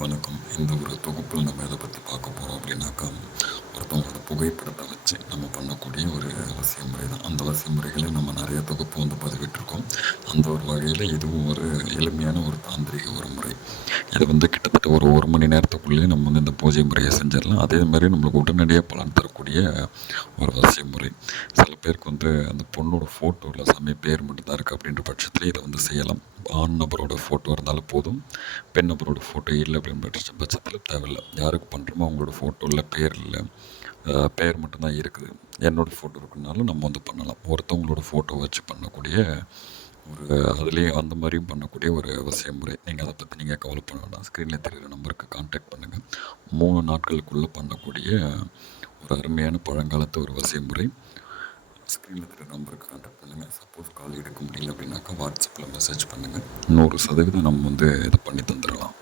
வணக்கம். இந்த ஒரு தொகுப்பில் நம்ம எதை பற்றி பார்க்க போகிறோம் அப்படின்னாக்கா, ஒருத்தவங்களோட புகைப்படத்தை வச்சு நம்ம பண்ணக்கூடிய ஒரு வசிய முறை தான். அந்த வசிய முறைகளை நம்ம நிறைய தொகுப்பு பதிவிட்டிருக்கோம். அந்த ஒரு வகையில் இதுவும் ஒரு எளிமையான ஒரு தாந்திரிக ஒரு முறை. இதை கிட்டத்தட்ட ஒரு மணி நேரத்துக்குள்ளேயே நம்ம இந்த பூஜை முறையை செஞ்சிடலாம். அதே மாதிரி நம்மளுக்கு உடனடியாக பலன் தரக்கூடிய ஒரு வசிய முறை. சில பேருக்கு அந்த பொண்ணோட ஃபோட்டோவில் சாமி பேர் மட்டும்தான் இருக்குது அப்படின்ற பட்சத்தில் இதை செய்யலாம். ஆண் நபரோட ஃபோட்டோ இருந்தாலும் போதும், பெண் நபரோட ஃபோட்டோ இல்லை அப்படின்ற பட்சத்தில் தேவையில்லை. யாருக்கு பண்ணுறோமோ அவங்களோட ஃபோட்டோ இல்லை, பேர் இல்லை, பெயர் மட்டும்தான் இருக்குது. என்னோடய ஃபோட்டோ இருக்குனாலும் நம்ம பண்ணலாம். ஒருத்தவங்களோட ஃபோட்டோ வச்சு பண்ணக்கூடிய ஒரு அதுலேயும் அந்த மாதிரியும் பண்ணக்கூடிய ஒரு அவசிய முறை. நீங்கள் அதை பற்றி நீங்கள் கவலை பண்ண வேண்டாம். ஸ்க்ரீனில் தெரிகிற நம்பருக்கு கான்டாக்ட் பண்ணுங்கள். 3 நாட்களுக்குள்ளே பண்ணக்கூடிய ஒரு அருமையான பழங்காலத்து ஒரு வசிய முறை. ஸ்க்ரீனில் தெரிகிற நம்பருக்கு கான்டாக்ட் பண்ணுங்கள். சப்போஸ் கால் எடுக்க முடியல அப்படின்னாக்கா வாட்ஸ்அப்பில் மெசேஜ் பண்ணுங்கள். 100% நம்ம இதை பண்ணி தந்துடலாம்.